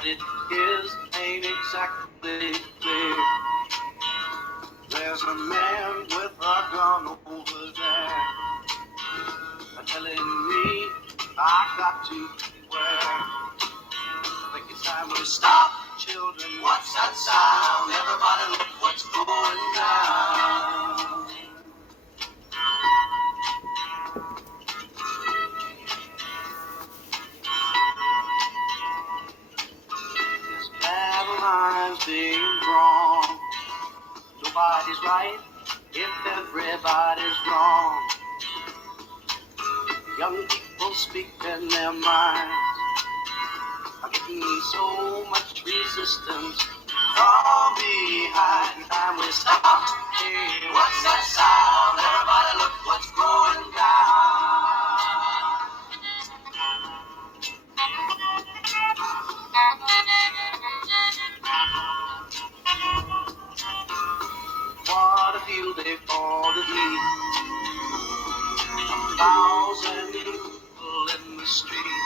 what it is ain't exactly clear. There's a man with a gun over there, telling me I got to beware. I think it's time we stop, children. What's that sound? Everybody look what's going down. This battle line's being drawn. Nobody's right if everybody's wrong. Young people speaking their minds are getting so much resistance from behind. Time we stop. Hey, what's that sound? Everybody look what's going down. What a view they afforded me. 1,000 people in the street,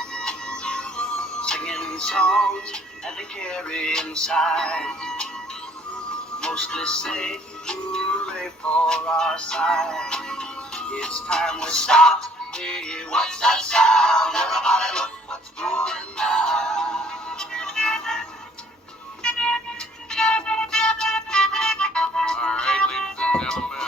singing songs that they carry inside. Mostly say hooray for our side. It's time we stop. Hey, what's that sound? Everybody look what's going down. Alright, ladies and gentlemen,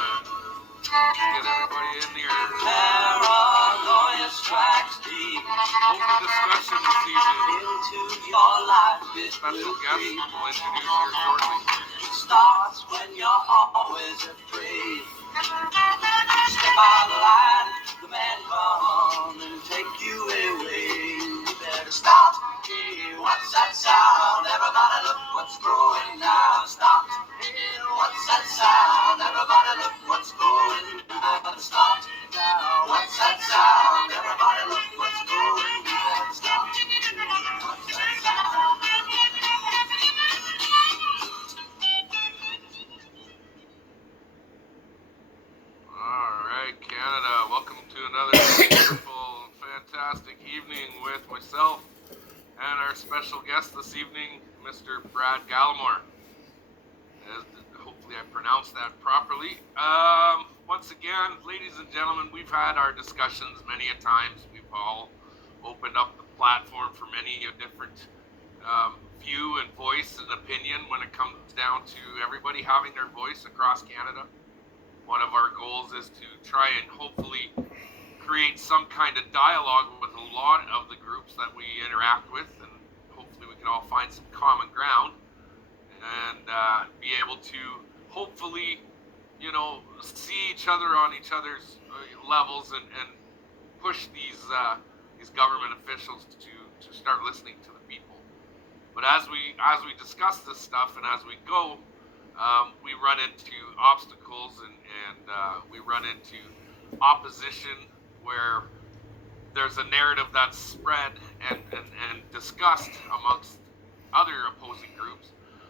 let's get everybody in here. Paranoia strikes deep Open discussion this evening. into your life. Special guest will introduce here shortly. It starts when you're always afraid. Step out of line, the man come and take you away. You better stop. Hey, what's that sound? Everybody look what's going down. Stop. Hey, what's that sound? Everybody look what's going down. Stop now. What's that sound? Everybody look what's going down. Stop. What's that sound? Alright, Canada, welcome to another wonderful, fantastic evening with myself and our special guest this evening, Mr. Brad Gallimore. Hopefully I pronounced that properly. Once again, ladies and gentlemen, we've had our discussions many a times. We've all opened up the platform for many a different view and voice and opinion when it comes down to everybody having their voice across Canada. One of our goals is to try and hopefully create some kind of dialogue with a lot of the groups that we interact with, and hopefully we can all find some common ground and be able to hopefully, you know, see each other on each other's levels and push these government officials to start listening to the people. But as we discuss this stuff and as we go, we run into obstacles and we run into opposition where there's a narrative that's spread and discussed amongst other opposing groups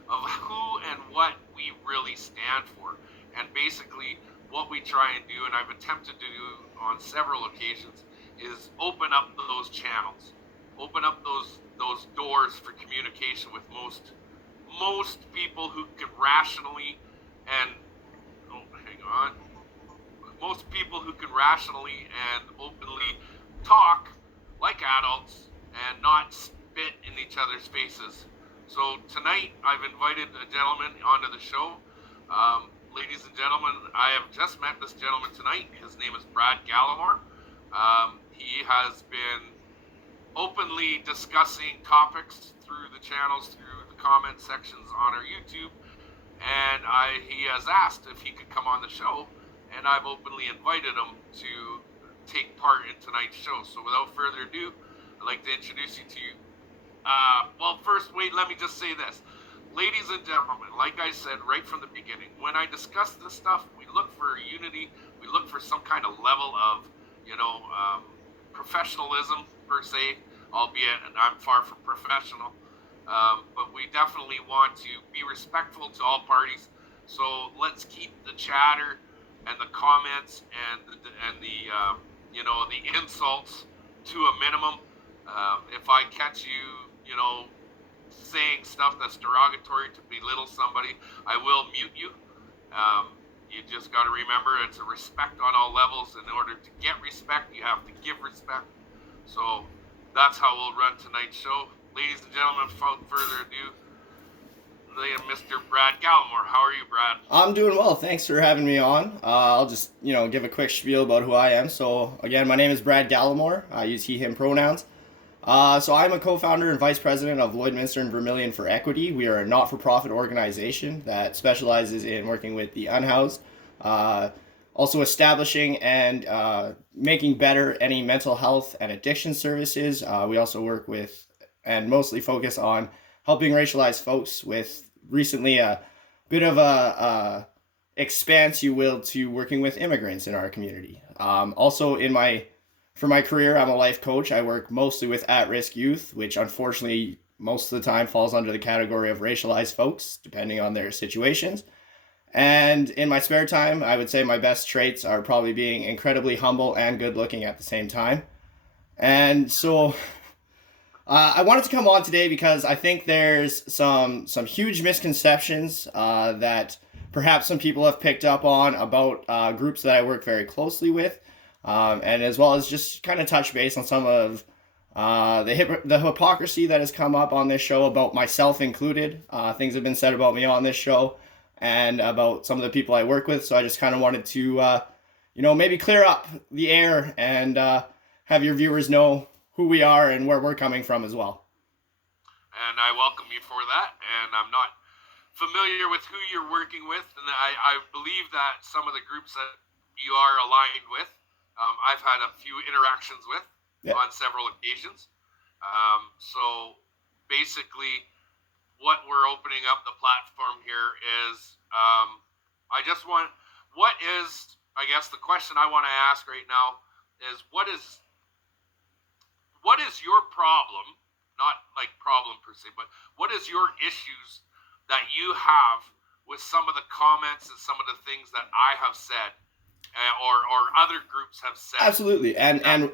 of who and what we really stand for. And basically what we try and do, and I've attempted to do on several occasions, is open up those channels, open up those doors for communication with most people who can rationally most people who can rationally and openly talk like adults and not spit in each other's faces. So tonight I've invited a gentleman onto the show. Ladies and gentlemen, I have just met this gentleman tonight. His name is Brad Gallimore. He has been openly discussing topics through the channels, through the comment sections on our YouTube, and he has asked if he could come on the show, and I've openly invited him to take part in tonight's show. So without further ado, I'd like to introduce you to well, first, wait, let me just say this. Ladies and gentlemen, like I said right from the beginning, when I discuss this stuff, we look for unity, we look for some kind of level of, professionalism per se, albeit I'm far from professional. But we definitely want to be respectful to all parties. So let's keep the chatter and the comments and the insults to a minimum. If I catch you, saying stuff that's derogatory to belittle somebody, I will mute you. You just got to remember it's a respect on all levels. In order to get respect, you have to give respect. So that's how we'll run tonight's show. Ladies and gentlemen, without further ado, Mr. Brad Gallimore. How are you, Brad? I'm doing well. Thanks for having me on. I'll just, give a quick spiel about who I am. So, again, my name is Brad Gallimore. I use he, him pronouns. So I'm a co-founder and vice president of Lloydminster and Vermilion for Equity. We are a not-for-profit organization that specializes in working with the unhoused, also establishing and making better any mental health and addiction services. We also work with and mostly focus on helping racialized folks with recently a bit of a expanse, you will, to working with immigrants in our community. Also for my career, I'm a life coach. I work mostly with at-risk youth, which unfortunately most of the time falls under the category of racialized folks, depending on their situations. And in my spare time, I would say my best traits are probably being incredibly humble and good-looking at the same time. And so I wanted to come on today because I think there's some huge misconceptions that perhaps some people have picked up on about groups that I work very closely with. And as well as just kind of touch base on some of the hypocrisy that has come up on this show about myself included. Things have been said about me on this show and about some of the people I work with. So I just kind of wanted to, maybe clear up the air and have your viewers know who we are and where we're coming from as well. And I welcome you for that. And I'm not familiar with who you're working with. And I believe that some of the groups that you are aligned with, I've had a few interactions with on several occasions. So basically, what we're opening up the platform here is, I guess the question I want to ask right now is, what is your problem? Not like problem per se, but what is your issues that you have with some of the comments and some of the things that I have said? Or other groups have said. Absolutely, and have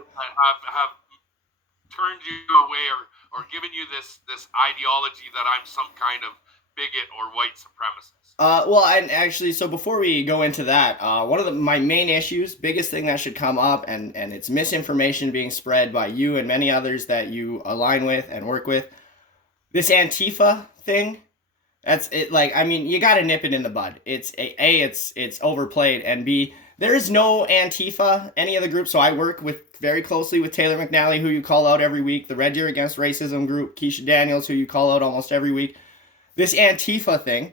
turned you away or given you this ideology that I'm some kind of bigot or white supremacist. Well, and actually, so before we go into that, one of my main issues, biggest thing that should come up, and it's misinformation being spread by you and many others that you align with and work with. This Antifa thing. That's it. Like, I mean, you got to nip it in the bud. It's it's overplayed, and B, there is no Antifa, any of the groups. So I work very closely with Taylor McNally, who you call out every week, the Red Deer Against Racism group, Keisha Daniels, who you call out almost every week. This Antifa thing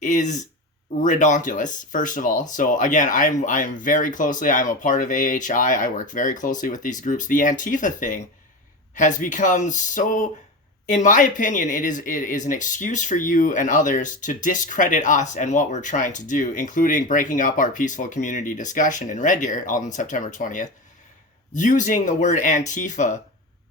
is redonkulous, first of all. So again, I'm very closely, I'm a part of AHI. I work very closely with these groups. The Antifa thing has become so, in my opinion, it is an excuse for you and others to discredit us and what we're trying to do, including breaking up our peaceful community discussion in Red Deer on September 20th. Using the word Antifa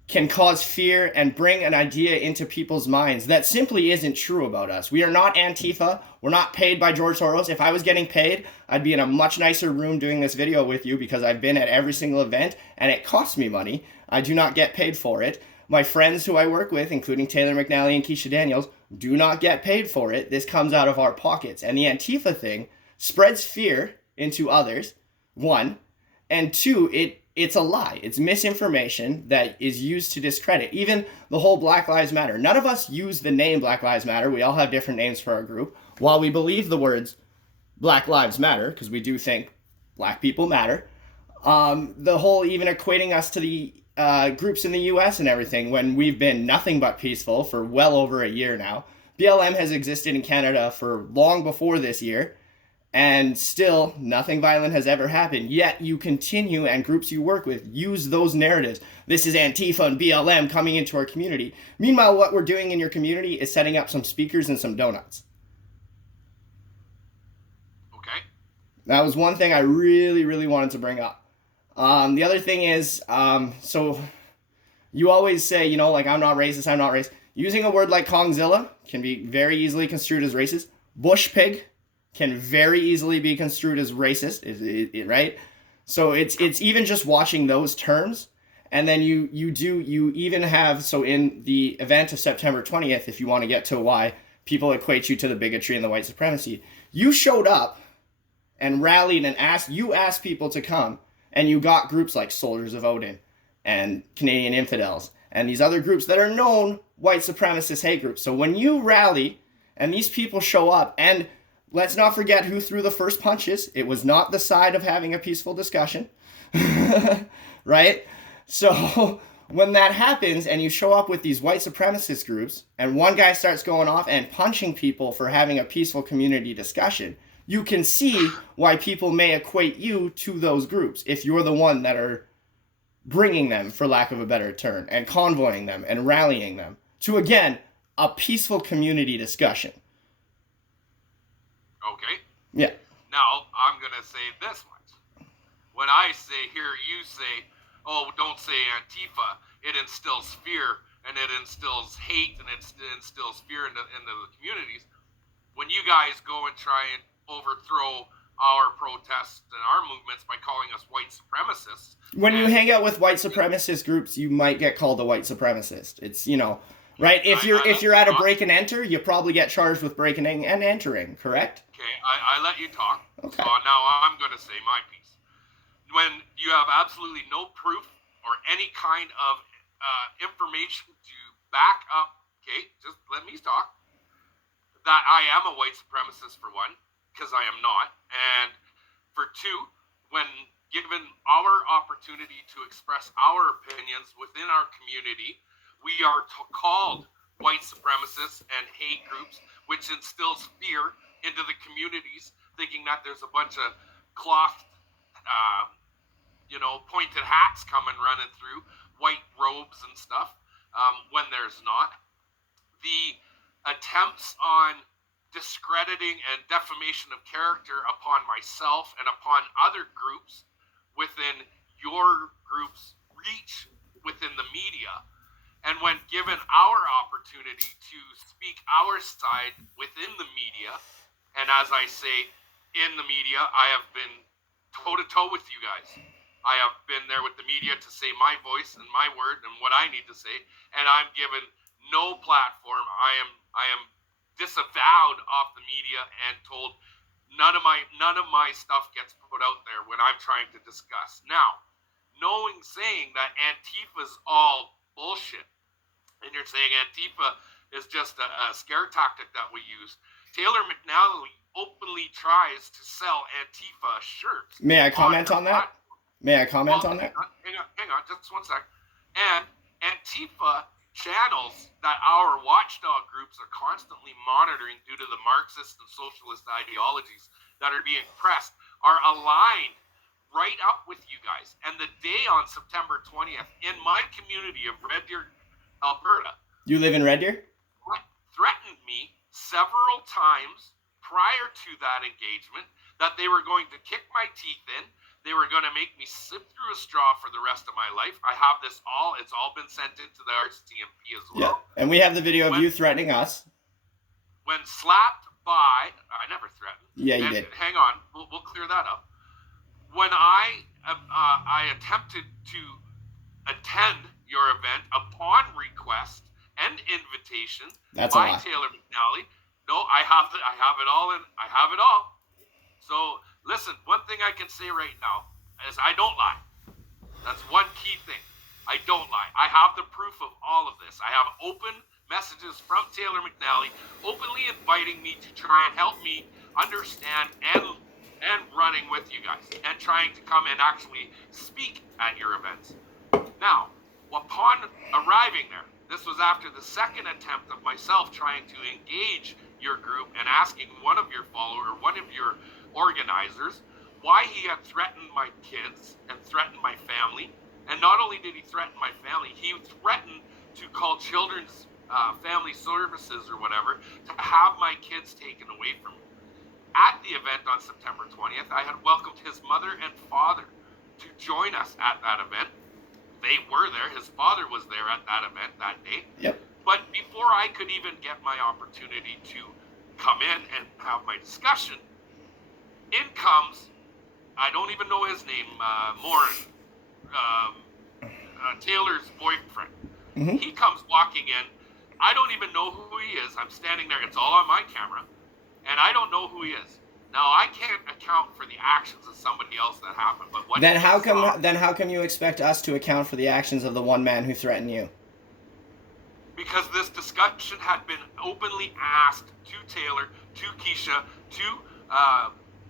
can cause fear and bring an idea into people's minds that simply isn't true about us. We are not Antifa. We're not paid by George Soros. If I was getting paid, I'd be in a much nicer room doing this video with you because I've been at every single event and it costs me money. I do not get paid for it. My friends who I work with, including Taylor McNally and Keisha Daniels, do not get paid for it. This comes out of our pockets. And the Antifa thing spreads fear into others, one. And two, it's a lie. It's misinformation that is used to discredit. Even the whole Black Lives Matter. None of us use the name Black Lives Matter. We all have different names for our group. While we believe the words Black Lives Matter, because we do think black people matter, the whole even equating us to the groups in the US and everything when we've been nothing but peaceful for well over a year now. BLM has existed in Canada for long before this year, and still nothing violent has ever happened. Yet you continue, and groups you work with use those narratives. This is Antifa and BLM coming into our community. Meanwhile, what we're doing in your community is setting up some speakers and some donuts. Okay. That was one thing I really, really wanted to bring up. The other thing is, so you always say, I'm not racist. Using a word like Kongzilla can be very easily construed as racist. Bush pig can very easily be construed as racist, right? So it's even just watching those terms And then you even have, so in the event of September 20th, if you want to get to why people equate you to the bigotry and the white supremacy, you showed up and rallied and asked people to come, and you got groups like Soldiers of Odin and Canadian Infidels and these other groups that are known white supremacist hate groups. So when you rally and these people show up, and let's not forget who threw the first punches, it was not the side of having a peaceful discussion, right? So when that happens and you show up with these white supremacist groups and one guy starts going off and punching people for having a peaceful community discussion, you can see why people may equate you to those groups if you're the one that are bringing them, for lack of a better term, and convoying them and rallying them to, again, a peaceful community discussion. Okay. Yeah. Now, I'm going to say this much. When I hear you say, oh, don't say Antifa, it instills fear and it instills hate and it instills fear into the communities. When you guys go and try and overthrow our protests and our movements by calling us white supremacists. When you hang out with white supremacist groups, you might get called a white supremacist. It's, right? If you're at a break and enter, you probably get charged with breaking and entering, correct? Okay, I let you talk. Okay. So now I'm going to say my piece. When you have absolutely no proof or any kind of information to back up, okay, just let me talk, that I am a white supremacist for one, because I am not, and for two, when given our opportunity to express our opinions within our community, we are called white supremacists and hate groups, which instills fear into the communities, thinking that there's a bunch of cloth, pointed hats coming running through, white robes and stuff, when there's not. The attempts on discrediting and defamation of character upon myself and upon other groups within your group's reach within the media, and when given our opportunity to speak our side within the media, and as I say, in the media, I have been toe-to-toe with you guys. I have been there with the media to say my voice and my word and what I need to say, and I'm given no platform. I am disavowed off the media and told none of my stuff gets put out there when I'm trying to discuss. Now, saying that Antifa's all bullshit, and you're saying Antifa is just a scare tactic that we use. Taylor McNally openly tries to sell Antifa shirts. May I comment on that? Hang on, just one sec. And Antifa channels that our watchdog groups are constantly monitoring due to the Marxist and socialist ideologies that are being pressed are aligned right up with you guys. And the day on September 20th, in my community of Red Deer, Alberta. You live in Red Deer? Threatened me several times prior to that engagement that they were going to kick my teeth in. They were going to make me sip through a straw for the rest of my life. I have this it's all been sent into the RCMP as well. Yeah, and we have the video of you threatening us. When slapped by, I never threatened. Yeah, you did. Hang on, we'll clear that up. When I attempted to attend your event upon request and invitation by Taylor McNally, no, I have it all. So listen, one thing I can say right now is I don't lie. That's one key thing. I don't lie. I have the proof of all of this. I have open messages from Taylor McNally openly inviting me to try and help me understand and running with you guys and trying to come and actually speak at your events. Now, upon arriving there, this was after the second attempt of myself trying to engage your group and asking one of your followers, one of your organizers, why he had threatened my kids and threatened my family. And not only did he threaten my family, he threatened to call children's family services or whatever to have my kids taken away from me. At the event on September 20th, I had welcomed his mother and father to join us at that event. They were there. His father was there at that event that day. Yep. But before I could even get my opportunity to come in and have my discussion, in comes, I don't even know his name, Taylor's boyfriend. Mhm. He comes walking in. I don't even know who he is. I'm standing there. It's all on my camera, and I don't know who he is. Now I can't account for the actions of somebody else that happened, but what Then he how saw- come you expect us to account for the actions of the one man who threatened you? because this discussion had been openly asked to Taylor, to Keisha, to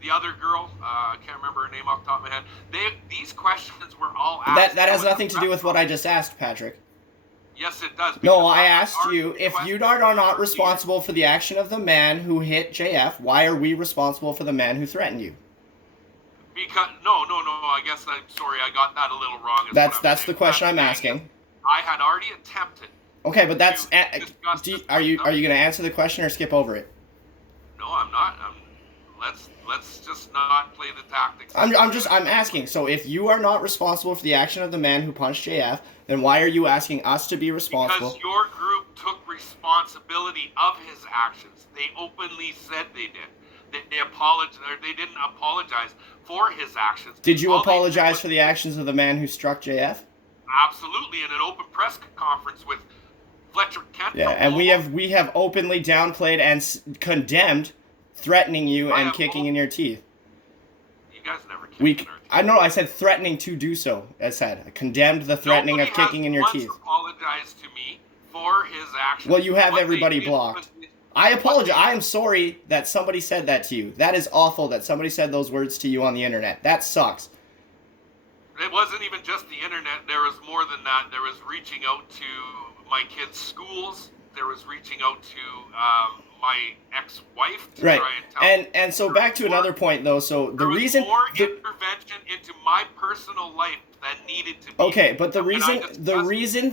the other girl. I can't remember her name off the top of my head. These questions were all asked. That has nothing to do with what I just asked, Patrick. Yes, it does. No, because I asked you if you are not questions- responsible for the action of the man who hit JF. Why are we responsible for the man who threatened you? Because no. I guess I'm sorry. I got that a little wrong. is That's what I'm the saying. question What I'm saying asking. is I had already attempted. Okay, but that's to discuss this are you stuff. going to answer the question or skip over it? No, I'm not. Let's just not play the tactics. I'm asking. So if you are not responsible for the action of the man who punched JF, then why are you asking us to be responsible? Because your group took responsibility of his actions. They openly said they did. They apologized, or they didn't apologize for his actions. Did you All they did apologize was- for the actions of the man who struck JF? Absolutely, in an open press conference with Fletcher Kent. Yeah, from and Louisville. we have openly downplayed and condemned threatening you I and have kicking in your teeth. You guys never kicked in our teeth. I know I said threatening to do so. I said I condemned the threatening Nobody of kicking has in your once teeth. apologized to me for his actions. Well, you have What they everybody did blocked. was- I apologize. I am sorry that somebody said that to you. That is awful that somebody said those words to you on the internet. That sucks. It wasn't even just the internet. There was more than that. There was reaching out to my kids' schools. There was reaching out to my ex-wife to Right. try and tell. And so back to another point though. So the there was reason more intervention into my personal life that needed to be. Okay, but the And when I reason discussed-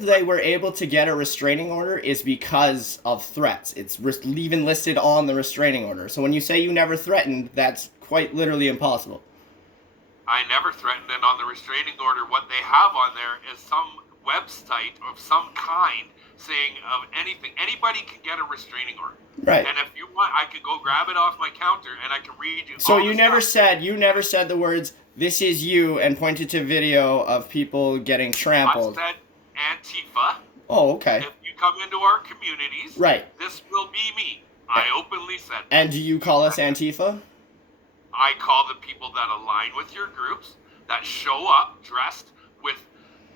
they were able to get a restraining order is because of threats. It's even listed on the restraining order. So when you say you never threatened, that's quite literally impossible. I never threatened, and on the restraining order, what they have on there is some website of some kind saying of anything. Anybody can get a restraining order. Right. And if you want, I could go grab it off my counter and I can read you. So all you the never stuff. said the words "this is you" and pointed to video of people getting I trampled. said Antifa. Oh, okay. If you come into our communities, Right. this will be me. I openly said. And do you call us Antifa? I call the people that align with your groups, that show up dressed with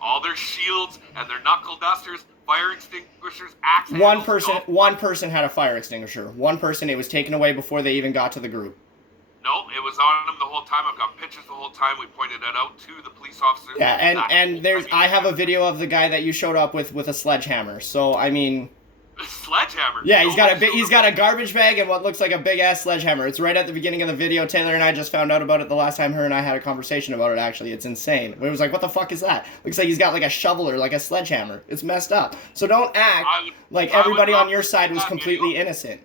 all their shields and their knuckle dusters, fire extinguishers, axe handles, One person had a fire extinguisher. One person, it was taken away before they even got to the group. No, it was on them the whole time. I've got pictures the whole time. We pointed it out to the police officers. Yeah, and there's mean, I have a video of the guy that you showed up with a sledgehammer. So I mean, sledgehammer. yeah, he's got Nobody he's got a garbage bag and what looks like a big ass sledgehammer. It's right at the beginning of the video. Taylor and I just found out about it the last time her and I had a conversation about it. Actually, it's insane. It was like, what the fuck is that? Looks like he's got like a shovel or like a sledgehammer. It's messed up. So don't act like I would everybody love on your to side see was that completely video. innocent.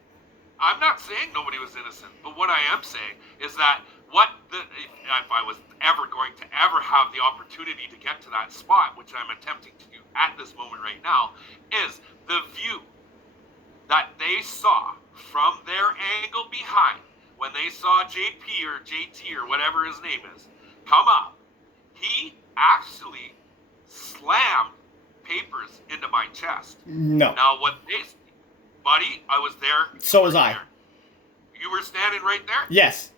I'm not saying nobody was innocent, but what I am saying is that if I was ever going to ever have the opportunity to get to that spot, which I'm attempting to do at this moment right now, is the view that they saw from their angle behind when they saw JP or JT or whatever his name is come up. He actually slammed papers into my chest. No. Now, buddy, I was there. So You was were I. there. You were standing right there? Yes.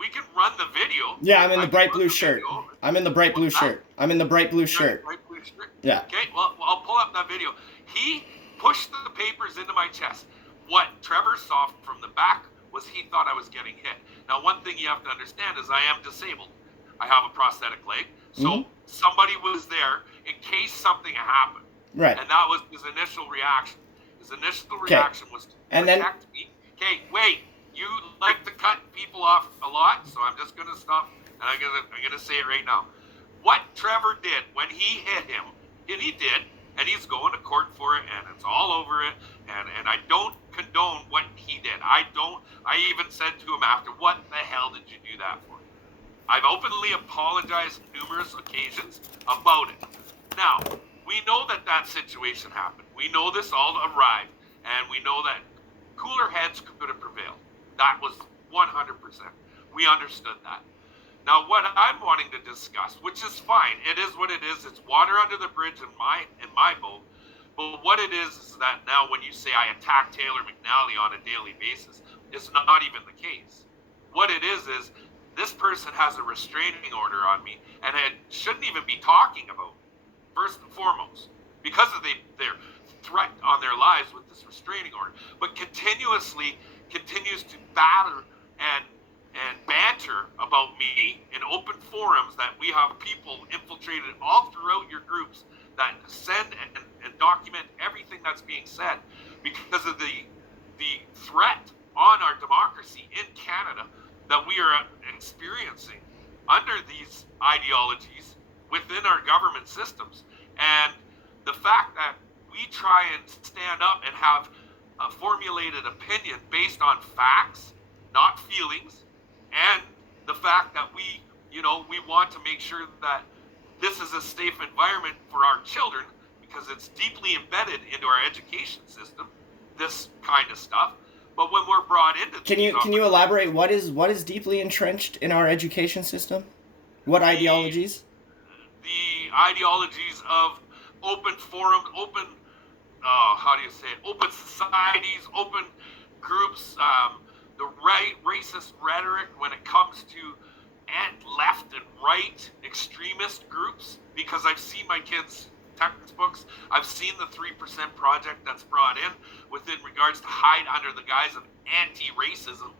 We can run the video. Yeah, I'm in I the can bright run blue the shirt. video. I'm in the bright blue What's that? shirt. I'm in the bright blue You're in shirt. bright blue shirt? Yeah. Okay, well, I'll pull up that video. He pushed the papers into my chest. What Trevor saw from the back was he thought I was getting hit. Now, one thing you have to understand is I am disabled. I have a prosthetic leg. So somebody was there in case something happened. Right. And that was his initial reaction. His initial reaction was to And then- protect me. Okay, wait. You like to cut people off a lot, so I'm just gonna stop and I'm gonna say it right now. What Trevor did when he hit him, and he did, and he's going to court for it, and it's all over it, and I don't condone what he did. I even said to him after, what the hell did you do that for? I've openly apologized numerous occasions about it. Now, we know that situation happened. We know this all arrived, and we know that cooler heads could have prevailed. That was 100%. We understood that. Now, what I'm wanting to discuss, which is fine, it is what it is. It's water under the bridge in my boat. But what it is that now when you say I attack Taylor McNally on a daily basis, it's not even the case. What it is this person has a restraining order on me, and it shouldn't even be talking about, first and foremost, because of their threat on their lives with this restraining order, but continues to batter and banter about me in open forums that we have people infiltrated all throughout your groups that send and document everything that's being said because of the threat on our democracy in Canada that we are experiencing under these ideologies within our government systems. And the fact that we try and stand up and have a formulated opinion based on facts, not feelings, and the fact that we want to make sure that this is a safe environment for our children because it's deeply embedded into our education system, this kind of stuff. But when we're brought into can you elaborate what is deeply entrenched in our education system? What ideologies? The ideologies of open forums, open open societies, open groups, the racist rhetoric when it comes to left and right extremist groups, because I've seen my kids' textbooks, I've seen the 3% project that's brought in within regards to hide under the guise of anti-racism,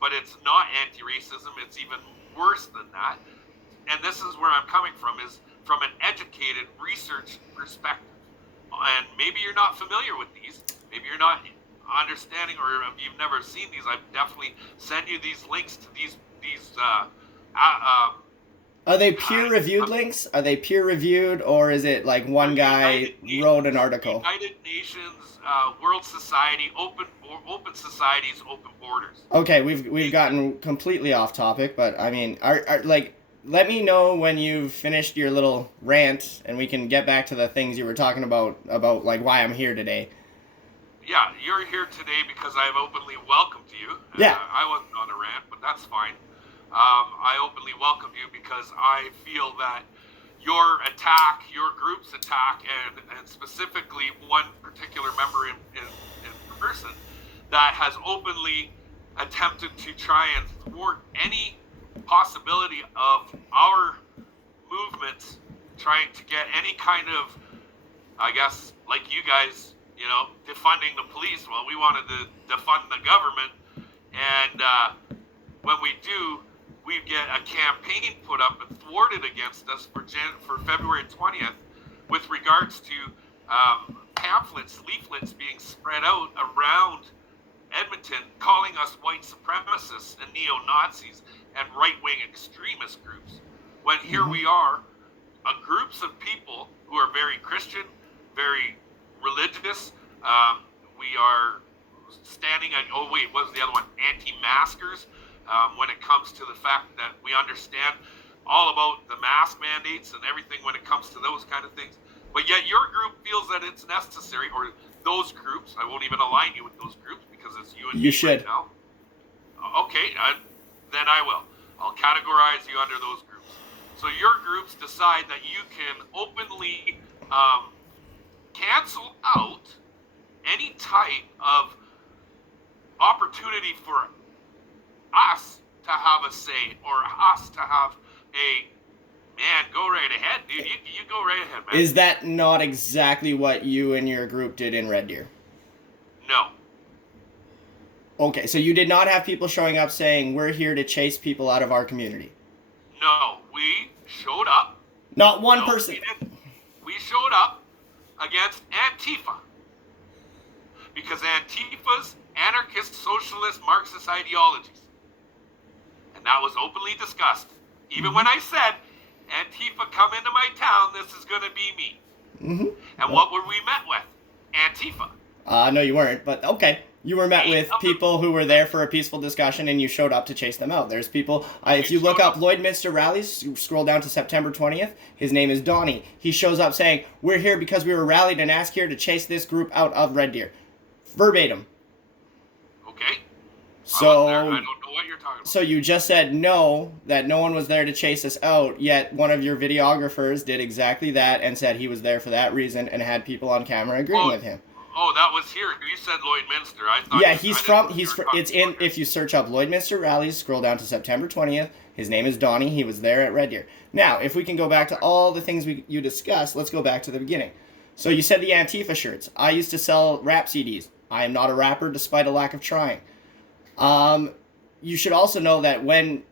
but it's not anti-racism, it's even worse than that. And this is where I'm coming from, is from an educated research perspective. And maybe you're not familiar with these, maybe you're not understanding, or if you've never seen these, I definitely send you these links to these are they peer-reviewed links? Are they peer-reviewed, or is it like one guy wrote an article? United Nations, World Society, Open Societies, Open Borders. Okay, we've gotten completely off topic, but I mean, let me know when you've finished your little rant, and we can get back to the things you were talking about like why I'm here today. Yeah, you're here today because I've openly welcomed you. Yeah. I wasn't on a rant, but that's fine. I openly welcomed you because I feel that your attack, your group's attack, and specifically one particular member in person that has openly attempted to try and thwart any possibility of our movements trying to get any kind of, I guess, like you guys, defunding the police. Well, we wanted to defund the government, and when we do, we get a campaign put up and thwarted against us for February 20th with regards to pamphlets, leaflets being spread out around Edmonton calling us white supremacists and neo-Nazis and right-wing extremist groups. When here we are, groups of people who are very Christian, very religious. We are standing what was the other one? Anti-maskers. When it comes to the fact that we understand all about the mask mandates and everything when it comes to those kind of things. But yet your group feels that it's necessary, or those groups, I won't even align you with those groups because it's you and me should. right now. Okay, then I will. I'll categorize you under those groups. So your groups decide that you can openly cancel out any type of opportunity for us to have a say, or us to have go right ahead, dude. You go right ahead, man. Is that not exactly what you and your group did in Red Deer? No. Okay, so you did not have people showing up saying, we're here to chase people out of our community? No, we showed up. Not one person. We showed up against Antifa. Because Antifa's anarchist, socialist, Marxist ideologies. And that was openly discussed. Even when I said, Antifa, come into my town, this is going to be me. And what were we met with? Antifa. No, you weren't, but okay. You were met with people who were there for a peaceful discussion, and you showed up to chase them out. There's people, if you look up Lloydminster rallies, scroll down to September 20th, his name is Donnie. He shows up saying, we're here because we were rallied and asked here to chase this group out of Red Deer. Verbatim. Okay. I wasn't there. I So, don't know what you're talking about. so you just said no, that no one was there to chase us out, yet one of your videographers did exactly that and said he was there for that reason and had people on camera agreeing with him. Oh, that was here. You said Lloydminster. I thought. Yeah, I he's didn't from. know He's you were from. talking It's in. about If you search up Lloydminster rallies, scroll down to September 20th. His name is Donnie. He was there at Red Deer. Now, if we can go back to all the things you discussed, let's go back to the beginning. So you said the Antifa shirts. I used to sell rap CDs. I am not a rapper, despite a lack of trying. You should also know that when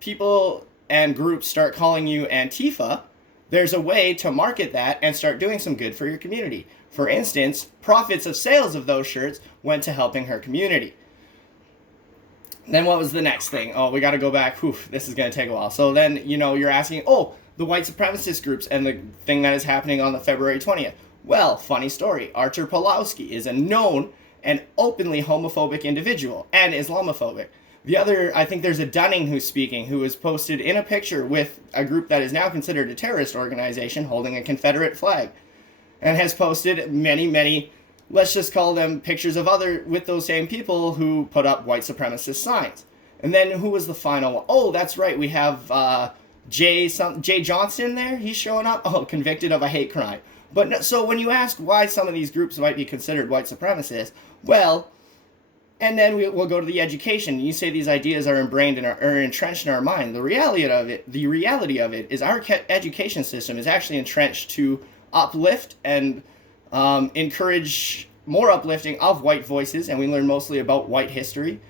people and groups start calling you Antifa, there's a way to market that and start doing some good for your community. For instance, profits of sales of those shirts went to helping her community. Then what was the next thing? Oh, we got to go back. Whew, this is going to take a while. So then, you're asking, the white supremacist groups and the thing that is happening on the February 20th. Well, funny story. Artur Pawlowski is a known and openly homophobic individual and Islamophobic. The other, I think there's a Dunning who's speaking, who was posted in a picture with a group that is now considered a terrorist organization holding a Confederate flag, and has posted many, let's just call them pictures of other, with those same people who put up white supremacist signs. And then who was the final one? Oh, that's right, we have Jay Johnson there. He's showing up. Oh, convicted of a hate crime. But no, so when you ask why some of these groups might be considered white supremacists, well, and then we'll go to the education. You say these ideas are ingrained in or entrenched in our mind. The reality of it is our education system is actually entrenched to uplift and encourage more uplifting of white voices, and we learn mostly about white history.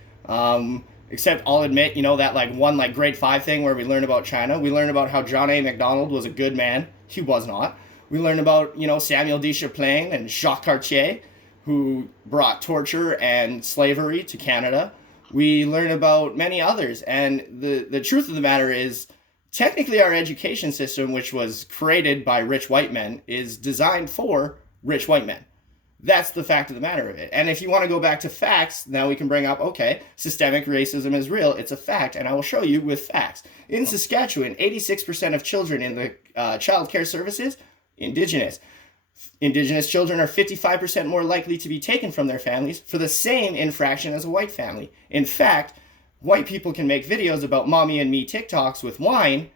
Except I'll admit, that grade 5 thing where we learn about China. We learn about how John A. Macdonald was a good man. He was not. We learn about, Samuel de Champlain and Jacques Cartier, who brought torture and slavery to Canada. We learn about many others. And the truth of the matter is, technically our education system, which was created by rich white men, is designed for rich white men. That's the fact of the matter of it. And if you want to go back to facts, now we can bring up, okay, systemic racism is real. It's a fact, and I will show you with facts. In Saskatchewan, 86% of children in the child care services, Indigenous. Indigenous children are 55% more likely to be taken from their families for the same infraction as a white family. In fact, white people can make videos about mommy and me TikToks with wine,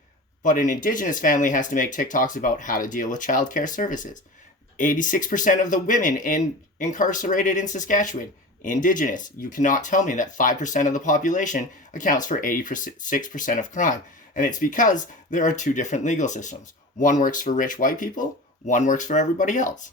but an Indigenous family has to make TikToks about how to deal with child care services. 86% of the women incarcerated in Saskatchewan, Indigenous. You cannot tell me that 5% of the population accounts for 86% of crime. And it's because there are two different legal systems. One works for rich white people, one works for everybody else.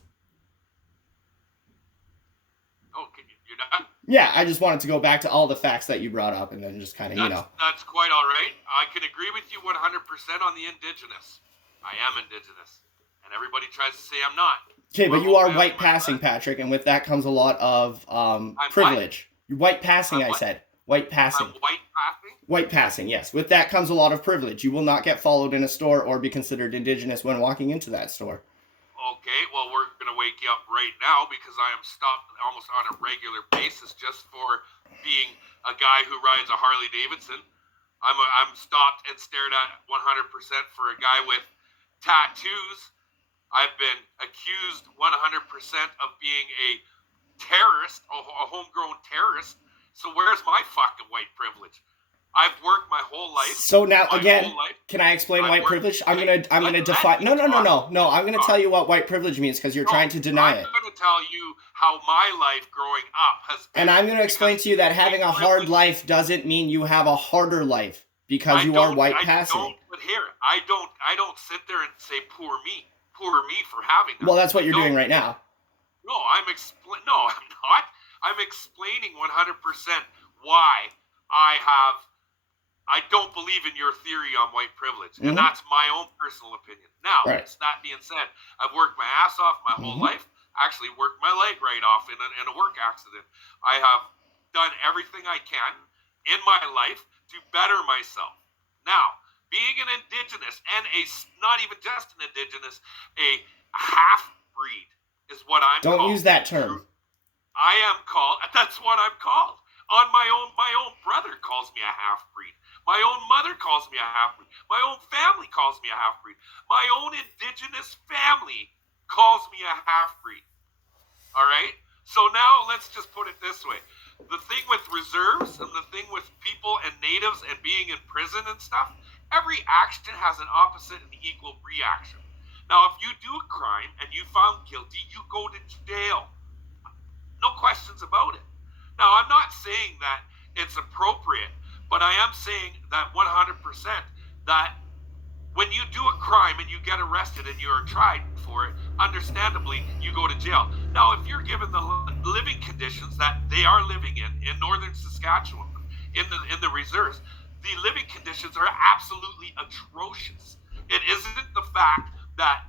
Oh, you're done? Yeah, I just wanted to go back to all the facts that you brought up and then just kind of, That's quite all right. I can agree with you 100% on the Indigenous. I am Indigenous. And everybody tries to say I'm not. Okay, but you are white passing, Patrick, and with that comes a lot of privilege. You're white passing, I said. White passing. I'm white passing? White passing, yes. With that comes a lot of privilege. You will not get followed in a store or be considered Indigenous when walking into that store. Okay, well, we're going to wake you up right now because I am stopped almost on a regular basis just for being a guy who rides a Harley Davidson. I'm stopped and stared at 100% for a guy with tattoos. I've been accused 100% of being a terrorist, a homegrown terrorist. So where's my fucking white privilege? I've worked my whole life. So now again, can I explain white privilege? I'm gonna define. No. I'm gonna tell you what white privilege means because you're trying to deny it. I'm gonna tell you how my life growing up has been. And I'm gonna explain to you that having a hard life doesn't mean you have a harder life because you are white passing. But here, I don't sit there and say poor me for having that. Well, that's what you're doing right now. No, I'm not. I'm explaining 100% why I don't believe in your theory on white privilege, and that's my own personal opinion. Now, that being said, I've worked my ass off my whole life. Actually, worked my leg right off in a work accident. I have done everything I can in my life to better myself. Now, being an Indigenous and not even just an Indigenous, a half-breed is what I'm called. Don't use that term. I am called. That's what I'm called. On my own brother calls me a half-breed. My own mother calls me a half-breed. My own family calls me a half-breed. My own Indigenous family calls me a half-breed. All right? So now let's just put it this way. the thing with reserves and the thing with people and natives and being in prison and stuff, every action has an opposite and equal reaction. Now, if you do a crime and you found guilty, you go to jail. No questions about it. Now, I'm not saying that it's appropriate, but I am saying that 100% that when you do a crime and you get arrested and you are tried for it, understandably, you go to jail. Now, if you're given the living conditions that they are living in northern Saskatchewan, in the reserves, the living conditions are absolutely atrocious. It isn't the fact that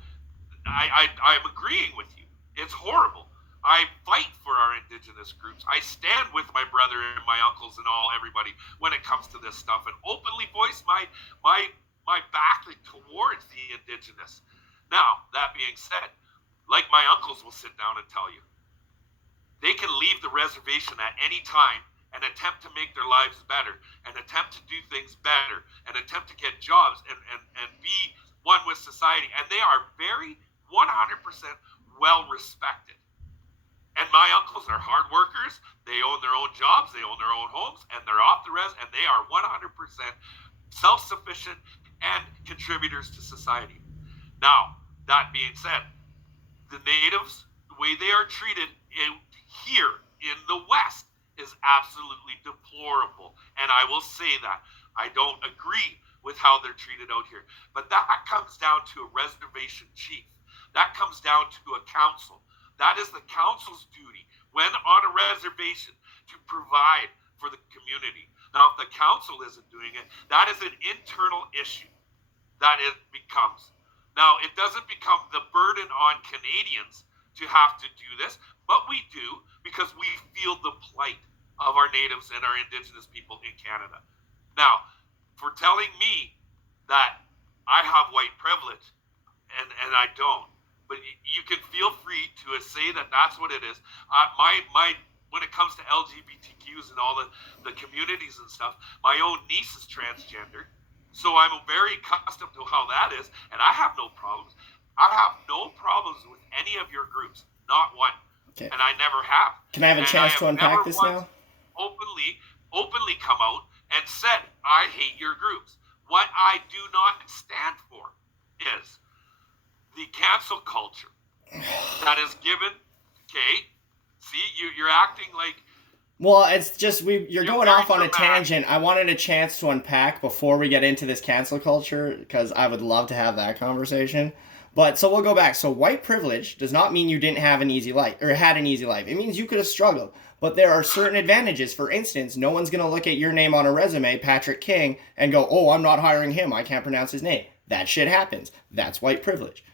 I'm agreeing with you. It's horrible. I fight for our Indigenous groups. I stand with my brother and my uncles and everybody when it comes to this stuff, and openly voice my backing towards the Indigenous. Now, that being said, like my uncles will sit down and tell you, they can leave the reservation at any time and attempt to make their lives better, and attempt to do things better, and attempt to get jobs and be one with society. And they are very 100% well respected. And my uncles are hard workers. They own their own jobs, they own their own homes, and they're off the res, and they are 100% self-sufficient and contributors to society. Now, that being said, the natives, the way they are treated here in the West is absolutely deplorable. And I will say that. I don't agree with how they're treated out here. But that comes down to a reservation chief. That comes down to a council. That is the council's duty when on a reservation to provide for the community. Now, if the council isn't doing it, that is an internal issue that it becomes. Now, it doesn't become the burden on Canadians to have to do this, but we do because we feel the plight of our natives and our Indigenous people in Canada. Now, for telling me that I have white privilege and I don't, but you can feel free to say that that's what it is. When it comes to LGBTQs and all the communities and stuff, my own niece is transgender, so I'm very accustomed to how that is, and I have no problems. I have no problems with any of your groups, not one, Okay. and I never have. Can I have a chance to unpack this now? Openly come out and said, I hate your groups. What I do not stand for is the cancel culture that is given. Okay, see, you're acting like. Well, it's just you're going off on a tangent. I wanted a chance to unpack before we get into this cancel culture because I would love to have that conversation. But so we'll go back. So white privilege does not mean you didn't have an easy life or had an easy life. It means you could have struggled. But there are certain advantages. For instance, no one's going to look at your name on a resume, Patrick King, and go, oh, I'm not hiring him. I can't pronounce his name. That shit happens. That's white privilege.